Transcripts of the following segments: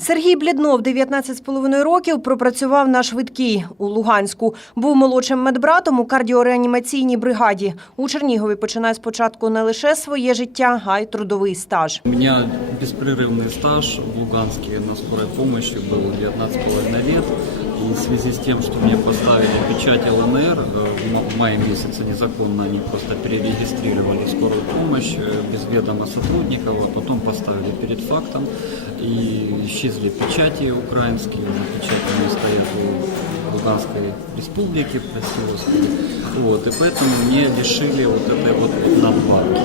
Сергій Бліднов 19,5 років пропрацював на швидкій у Луганську. Був молодшим медбратом у кардіореанімаційній бригаді. У Чернігові починає спочатку не лише своє життя, а й трудовий стаж. У мене безперервний стаж Луганске на скорой помощи был 19,5 лет. И в связи с тем, что мне поставили печать ЛНР, э, в ма- в мае месяце незаконно они просто перерегистрировали скорую помощь э, без ведома сотрудников, а потом поставили перед фактом и исчезли печати украинские, уже печати не стоят у Луганской республики, прости господи. Вот, и поэтому мне лишили вот этой вот надбавки.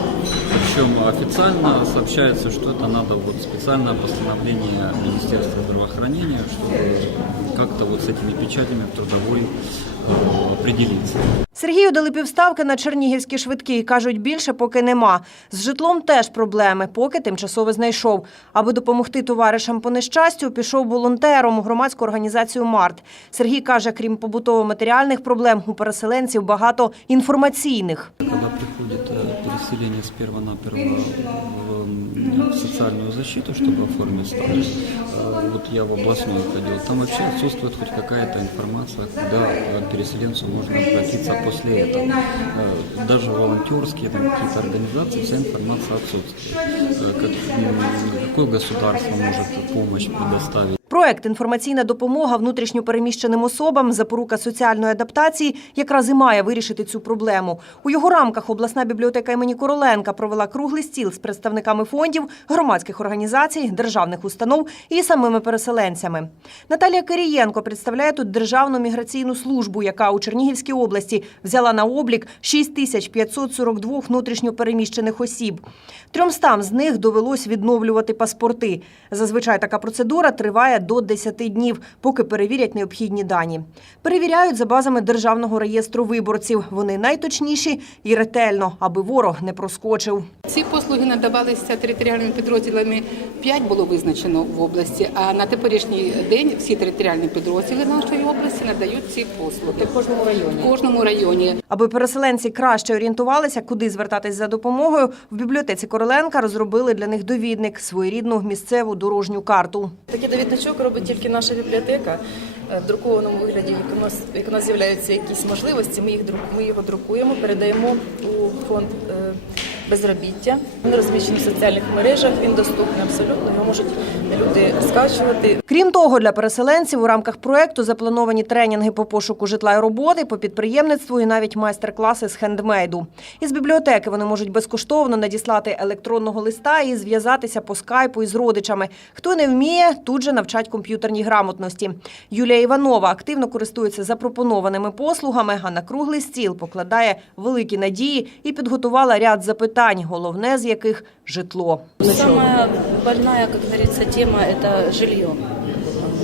Причем официально сообщается, что это надо вот специальное постановление Министерства здравоохранения, чтобы как-то вот с этими печатями в трудовой э, определиться. Сергію дали півставки на чернігівські швидкі. Кажуть, більше поки нема. З житлом теж проблеми, поки тимчасово знайшов. Аби допомогти товаришам по нещастю, пішов волонтером у громадську організацію «Март». Сергій каже, крім побутово-матеріальних проблем, у переселенців багато інформаційних. Когда приходит э, переселение с первонаперво в, м, в социальную защиту, чтобы оформить статус, э, вот я в областной ходил, там вообще отсутствует хоть какая-то информация, куда э, переселенцу можно обратиться после этого. Э, даже волонтерские какие-то организации, вся информация отсутствует. Э, как, какое государство может помощь предоставить? Проект інформаційна допомога внутрішньо переміщеним особам запорука соціальної адаптації якраз і має вирішити цю проблему. У його рамках обласна бібліотека імені Короленка провела круглий стіл з представниками фондів, громадських організацій, державних установ і самими переселенцями. Наталія Кирієнко представляє тут державну міграційну службу, яка у Чернігівській області взяла на облік 6542 внутрішньо переміщених осіб. Трьомстам з них довелось відновлювати паспорти. Зазвичай така процедура триває до 10 днів, поки перевірять необхідні дані. Перевіряють за базами державного реєстру виборців. Вони найточніші і ретельно, аби ворог не проскочив. Ці послуги надавалися територіальними підрозділами. П'ять було визначено в області. А на теперішній день всі територіальні підрозділи нашої області надають ці послуги в кожному районі. В Кожному районі, аби переселенці краще орієнтувалися, куди звертатись за допомогою. В бібліотеці Короленка розробили для них довідник своєрідну місцеву дорожню карту. Такий довідничок книжок робить тільки наша бібліотека е, в друкованому вигляді, як у нас, як у нас з'являються якісь можливості. Ми їх ми його друкуємо, передаємо у фонд. Е, безробіття. Він розміщений в соціальних мережах. Він доступний абсолютно. Його можуть люди скачувати. Крім того, для переселенців у рамках проекту заплановані тренінги по пошуку житла і роботи, по підприємництву і навіть майстер-класи з хендмейду. Із бібліотеки вони можуть безкоштовно надіслати електронного листа і зв'язатися по скайпу із родичами. Хто не вміє, тут же навчать комп'ютерні грамотності. Юлія Іванова активно користується запропонованими послугами, а на круглий стіл покладає великі надії і підготувала ряд запитань питань, головне з яких житло. Саме больна, як говориться, тема це житло.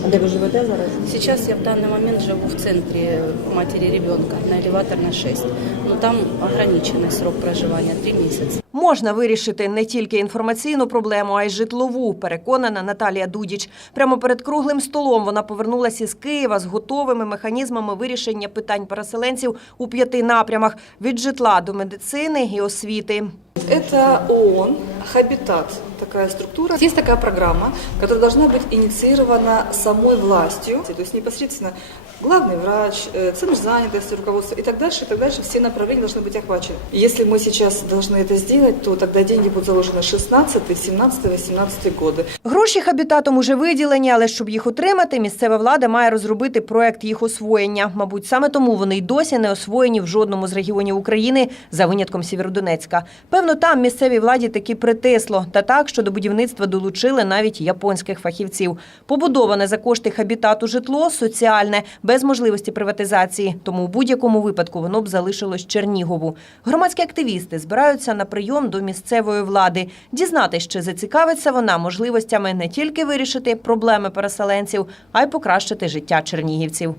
Де ви живете зараз? Сейчас я в данный момент живу в центре матери ребенка на элеваторной 6. Но там ограниченный срок проживания – 3 месяца. Можна вирішити не тільки інформаційну проблему, а й житлову, переконана Наталія Дудіч. Прямо перед круглим столом вона повернулася з Києва з готовими механізмами вирішення питань переселенців у п'яти напрямах – від житла до медицини і освіти. Это ООН, Хабитат, такая структура. Есть такая программа, которая должна быть инициирована самой властью, то есть непосредственно главный врач, э, центр занятости, руководство и так дальше, и так дальше, все направления должны быть охвачены. Если мы сейчас должны это сделать, то тогда деньги будут заложены 16, 17, 18 годы. Гроші хабітатом уже виділені, але щоб їх отримати, місцева влада має розробити проект їх освоєння. Мабуть, саме тому вони й досі не освоєні в жодному з регіонів України, за винятком Сєвєродонецька. Певно, там місцевій владі таки притисло, та так, що до будівництва долучили навіть японських фахівців. Побудоване за кошти хабітату житло соціальне, без можливості приватизації. Тому у будь-якому випадку воно б залишилось Чернігову. Громадські активісти збираються на прийом до місцевої влади. Дізнатись, чи зацікавиться вона можливостями не тільки вирішити проблеми переселенців, а й покращити життя чернігівців.